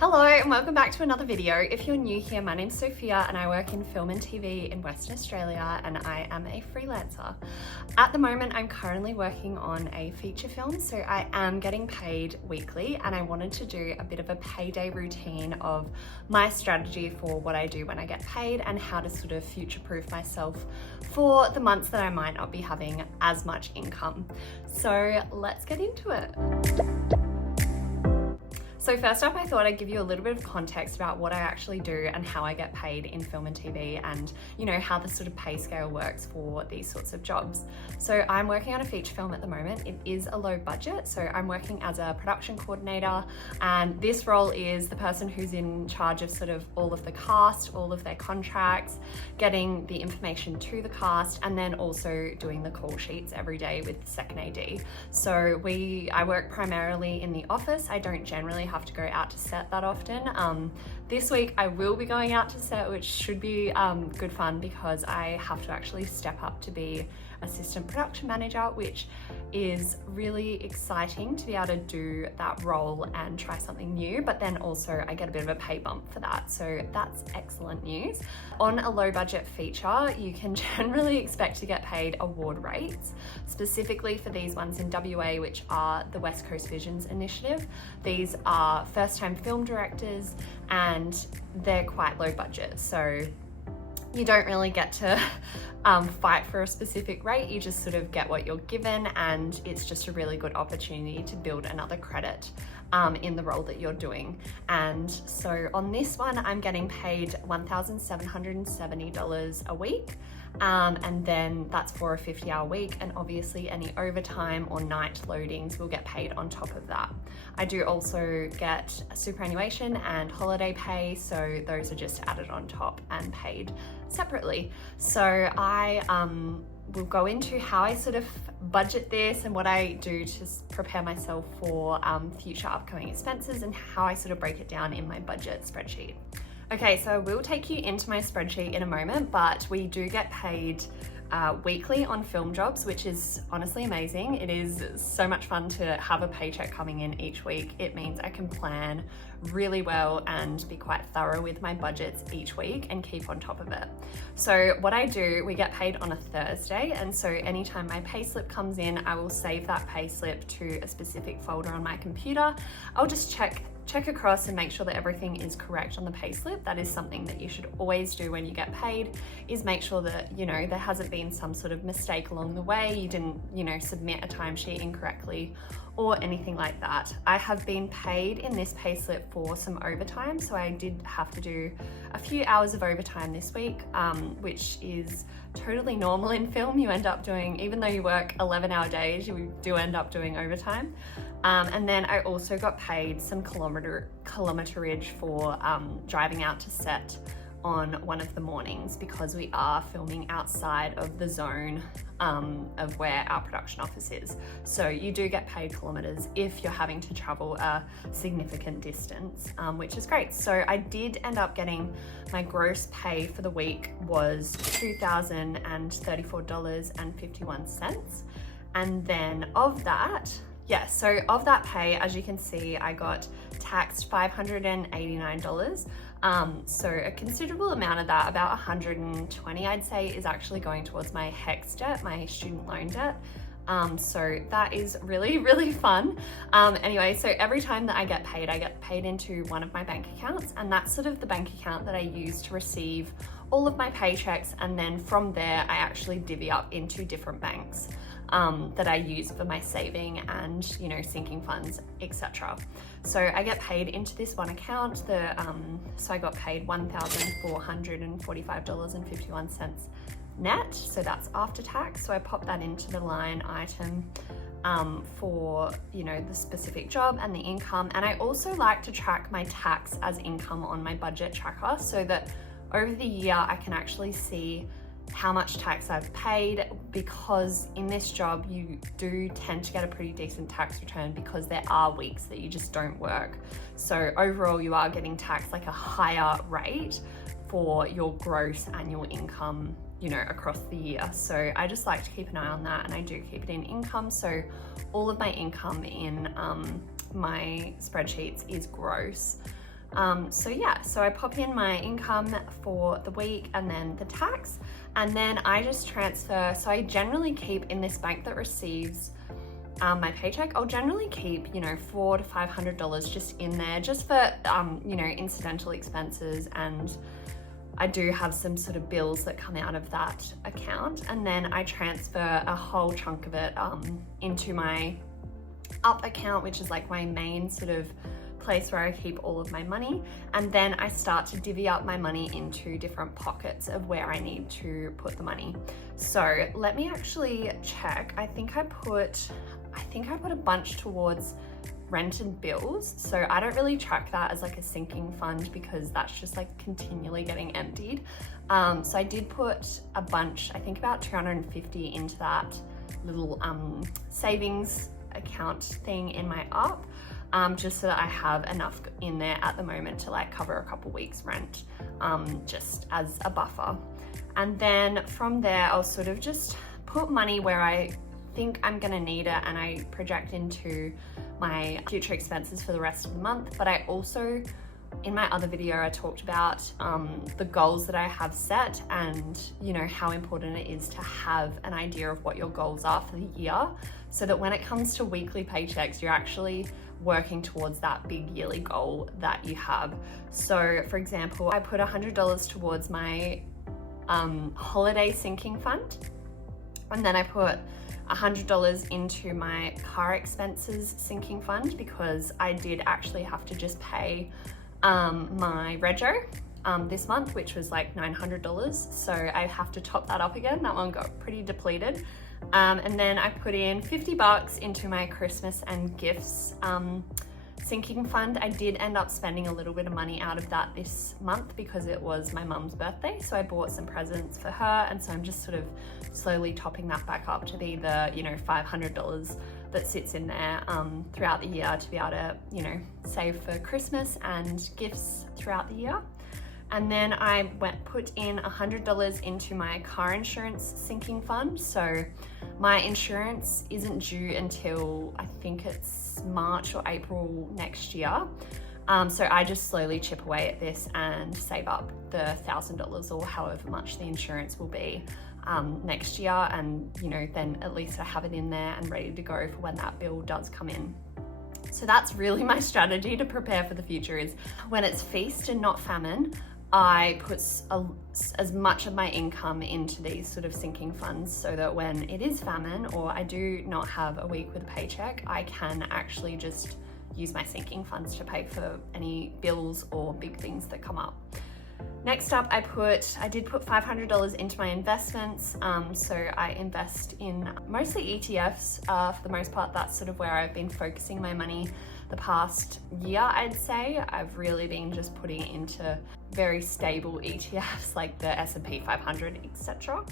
Hello and welcome back to another video. If you're new here, my name's Sophia and I work in film and TV in Western Australia and I am a freelancer. At the moment, I'm currently working on a feature film, so I am getting paid weekly and I wanted to do a bit of a payday routine of my strategy for what I do when I get paid and how to sort of future-proof myself for the months that I might not be having as much income. So let's get into it. So first up, I thought I'd give you a little bit of context about what I actually do and how I get paid in film and TV and, how the sort of pay scale works for these sorts of jobs. So I'm working on a feature film at the moment. It is a low budget, so I'm working as a production coordinator, and this role is the person who's in charge of sort of all of the cast, all of their contracts, getting the information to the cast, and then also doing the call sheets every day with the second AD. So I work primarily in the office. I don't generally have to go out to set that often. This week I will be going out to set, which should be good fun because I have to actually step up to be assistant production manager, which is really exciting to be able to do that role and try something new, but then also I get a bit of a pay bump for that, so that's excellent news. On a low budget feature, you can generally expect to get paid award rates, specifically for these ones in WA, which are the West Coast Visions Initiative. These are first time film directors and they're quite low budget, so you don't really get to fight for a specific rate. You just sort of get what you're given, and it's just a really good opportunity to build another credit in the role that you're doing. And so on this one, I'm getting paid $1,770 a week. And then that's for a 50-hour week, and obviously any overtime or night loadings will get paid on top of that. I do also get superannuation and holiday pay, so those are just added on top and paid separately. So I will go into how I sort of budget this and what I do to prepare myself for future upcoming expenses and how I sort of break it down in my budget spreadsheet. Okay, so I will take you into my spreadsheet in a moment, but we do get paid weekly on film jobs, which is honestly amazing. It is so much fun to have a paycheck coming in each week. It means I can plan really well and be quite thorough with my budgets each week and keep on top of it. So what I do, we get paid on a Thursday, and so anytime my payslip comes in, I will save that payslip to a specific folder on my computer. I'll just check across and make sure that everything is correct on the payslip. That is something that you should always do when you get paid, is make sure that, there hasn't been some sort of mistake along the way. You didn't, submit a timesheet incorrectly or anything like that. I have been paid in this payslip for some overtime. So I did have to do a few hours of overtime this week, which is totally normal in film. You end up doing, even though you work 11-hour days, you do end up doing overtime. And then I also got paid some kilometerage for driving out to set on one of the mornings because we are filming outside of the zone of where our production office is. So you do get paid kilometers if you're having to travel a significant distance, which is great. So I did end up getting, my gross pay for the week was $2,034.51. And then of that pay, as you can see, I got taxed $589. So a considerable amount of that, about 120 I'd say, is actually going towards my HECS debt, my student loan debt. So that is really, really fun. Anyway, so every time that I get paid into one of my bank accounts, and that's sort of the bank account that I use to receive all of my paychecks. And then from there, I actually divvy up into different banks that I use for my saving and, sinking funds, etc. So I get paid into this one account. So I got paid $1,445.51 net. So that's after tax. So I pop that into the line item for, the specific job and the income. And I also like to track my tax as income on my budget tracker so that over the year I can actually see how much tax I've paid, because in this job you do tend to get a pretty decent tax return because there are weeks that you just don't work. So overall you are getting taxed like a higher rate for your gross annual income, across the year. So I just like to keep an eye on that, and I do keep it in income. So all of my income in my spreadsheets is gross. So yeah, so I pop in my income for the week and then the tax, and then I just transfer. So I generally keep in this bank that receives my paycheck, I'll generally keep, you know, $400 to $500 just in there, just for, you know, incidental expenses. And I do have some sort of bills that come out of that account. And then I transfer a whole chunk of it into my Up account, which is like my main sort of place where I keep all of my money. And then I start to divvy up my money into different pockets of where I need to put the money. So let me actually check. I think I put a bunch towards rent and bills. So I don't really track that as like a sinking fund because that's just like continually getting emptied. So I did put a bunch, I think about 250 into that little savings account thing in my Up, just so that I have enough in there at the moment to like cover a couple weeks rent, just as a buffer. And then from there, I'll sort of just put money where I think I'm gonna need it, and I project into my future expenses for the rest of the month. But I also, in my other video, I talked about the goals that I have set, and you know how important it is to have an idea of what your goals are for the year, so that when it comes to weekly paychecks, you're actually working towards that big yearly goal that you have. So for example, I put $100 towards my holiday sinking fund, and then I put $100 into my car expenses sinking fund because I did actually have to just pay my rego this month, which was like $900. So I have to top that up again. That one got pretty depleted. And then I put in $50 into my Christmas and gifts sinking fund. I did end up spending a little bit of money out of that this month because it was my mum's birthday. So I bought some presents for her. And so I'm just sort of slowly topping that back up to be the, you know, $500 that sits in there throughout the year to be able to, you know, save for Christmas and gifts throughout the year. And then I put in $100 into my car insurance sinking fund. So my insurance isn't due until I think it's March or April next year. So I just slowly chip away at this and save up the $1,000 or however much the insurance will be next year. And, you know, then at least I have it in there and ready to go for when that bill does come in. So that's really my strategy to prepare for the future, is when it's feast and not famine, I put as much of my income into these sort of sinking funds so that when it is famine or I do not have a week with a paycheck, I can actually just use my sinking funds to pay for any bills or big things that come up. Next up, I did put $500 into my investments. So I invest in mostly ETFs. For the most part, that's sort of where I've been focusing my money the past year, I'd say. I've really been just putting it into very stable ETFs like the S&P 500, etc.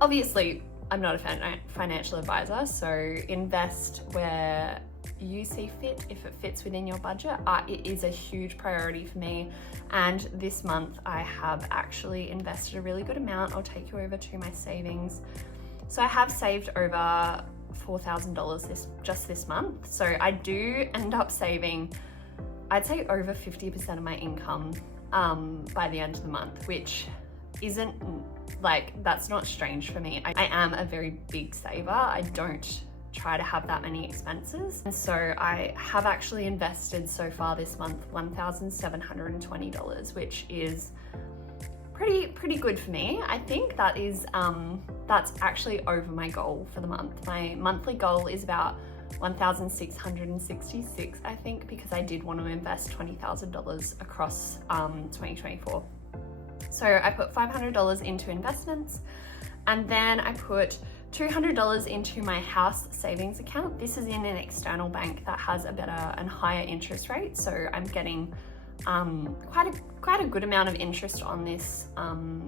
Obviously, I'm not a financial advisor, so invest where you see fit, if it fits within your budget. It is a huge priority for me, and this month I have actually invested a really good amount. I'll take you over to my savings. So I have saved over $4,000 just this month. So I do end up saving, I'd say, over 50% of my income by the end of the month, which isn't like, that's not strange for me. I am a very big saver. I don't try to have that many expenses. And so I have actually invested so far this month $1,720, which is pretty good for me. I think that is that's actually over my goal for the month. My monthly goal is about 1,666, I think, because I did want to invest $20,000 across 2024. So I put $500 into investments, and then I put $200 into my house savings account. This is in an external bank that has a better and higher interest rate, so I'm getting quite a good amount of interest on this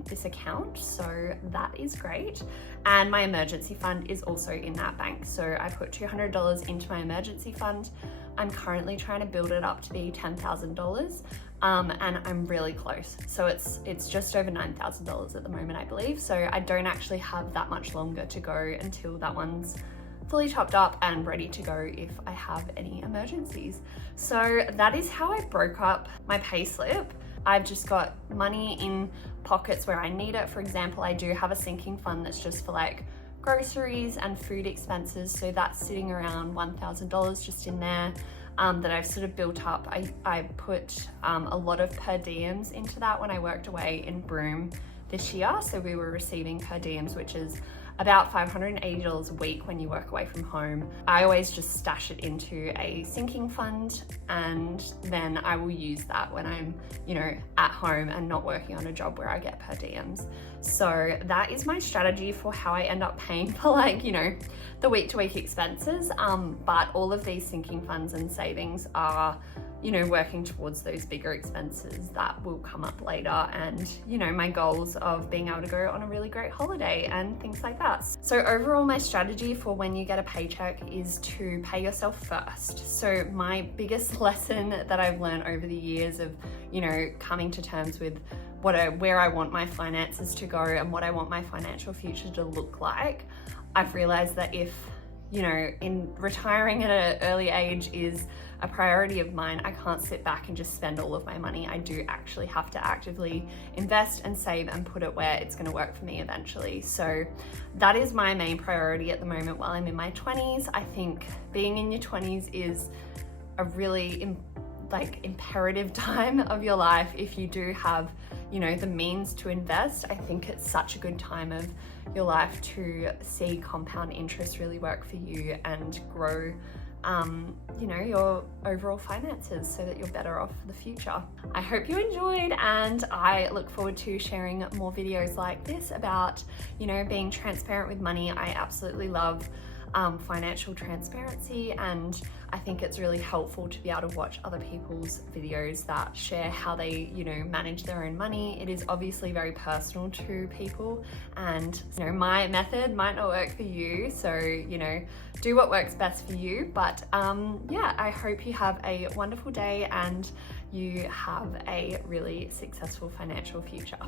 this account, so that is great. And my emergency fund is also in that bank, so I put $200 into my emergency fund. I'm currently trying to build it up to be $10,000, and I'm really close. So it's just over $9,000 at the moment, I believe. So I don't actually have that much longer to go until that one's fully topped up and ready to go if I have any emergencies. So that is how I broke up my pay slip. I've just got money in pockets where I need it. For example, I do have a sinking fund that's just for like groceries and food expenses. So that's sitting around $1,000 just in there that I've sort of built up. I put a lot of per diems into that when I worked away in Broome this year. So we were receiving per diems, which is about $580 a week when you work away from home. I always just stash it into a sinking fund, and then I will use that when I'm, you know, at home and not working on a job where I get per diems. So that is my strategy for how I end up paying for, like, you know, the week to week expenses. But all of these sinking funds and savings are, you know, working towards those bigger expenses that will come up later, and, you know, my goals of being able to go on a really great holiday and things like that. So overall, my strategy for when you get a paycheck is to pay yourself first. So my biggest lesson that I've learned over the years of, you know, coming to terms with where I want my finances to go and what I want my financial future to look like, I've realized that if, you know, in retiring at an early age is a priority of mine, I can't sit back and just spend all of my money. I do actually have to actively invest and save and put it where it's going to work for me eventually. So that is my main priority at the moment while I'm in my 20s. I think being in your 20s is a really imperative time of your life. If you do have, you know, the means to invest, I think it's such a good time of your life to see compound interest really work for you and grow you know, your overall finances so that you're better off for the future. I hope you enjoyed, and I look forward to sharing more videos like this about, you know, being transparent with money. I absolutely love financial transparency, and I think it's really helpful to be able to watch other people's videos that share how they, you know, manage their own money. It is obviously very personal to people, and, you know, my method might not work for you, so, you know, do what works best for you. But yeah, I hope you have a wonderful day and you have a really successful financial future.